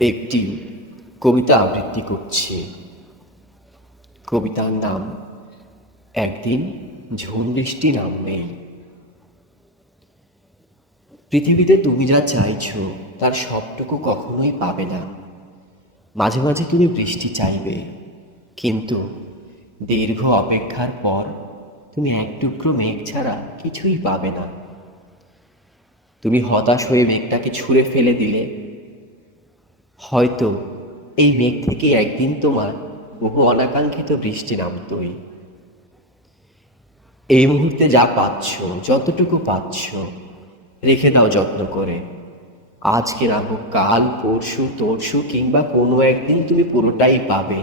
একটি কবিতা আবৃত্তি করছি। কবিতার নাম একদিন ঝড় বৃষ্টি নামবেই। পৃথিবীতে তুমি যা চাইছো তার সবটুকু কখনোই পাবে না। মাঝে মাঝে তুমি বৃষ্টি চাইবে, কিন্তু দীর্ঘ অপেক্ষার পর তুমি এক টুকরো মেঘ ছাড়া কিছুই পাবে না। তুমি হতাশ হয়ে মেঘটাকে ছুঁড়ে ফেলে দিলে, হয়তো এই মেঘ থেকে একদিন তোমার বহু অনাকাঙ্ক্ষিত বৃষ্টি নামতই। এই মুহূর্তে যা পাচ্ছ, যতটুকু পাচ্ছ, রেখে দাও যত্ন করে। আজকে না হোক কাল, পরশু, তরশু কিংবা কোনো একদিন তুমি পুরোটাই পাবে।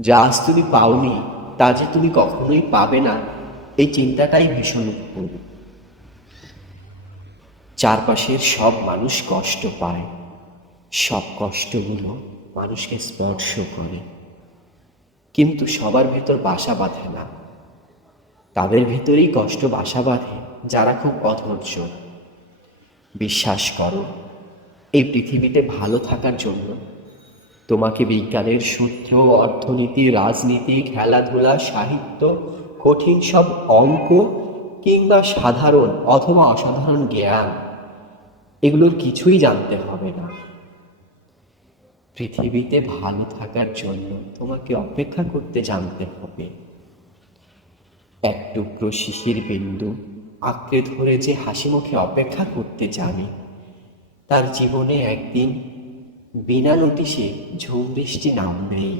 যা আজ তুমি পাওনি তা যে তুমি কখনোই পাবে না, এই চিন্তাটাই ভীষণ ভুল। চারপাশের সব মানুষ কষ্ট পায়, সব কষ্টগুলো মানুষকে স্পর্শ করে, কিন্তু সবার ভেতর বাসা বাঁধে না। তাদের ভেতরেই কষ্ট বাসা বাঁধে যারা খুব অধৈর্য। বিশ্বাস করো, এই পৃথিবীতে ভালো থাকার জন্য তোমাকে বিজ্ঞানের সূত্র, অর্থনীতি, রাজনীতি, খেলাধুলা, সাহিত্য, কঠিন সব অঙ্ক কিংবা সাধারণ অথবা অসাধারণ জ্ঞান, এগুলোর কিছুই জানতে হবে না। পৃথিবীতে ভালো থাকার জন্য তোমাকে অপেক্ষা করতে জানতে হবে। এক টুকরো শিশির বিন্দু আঁকড়ে ধরে যে হাসি মুখে অপেক্ষা করতে জানে, তার জীবনে একদিন বিনা নোটিশে ঝড় বৃষ্টি নামবেই।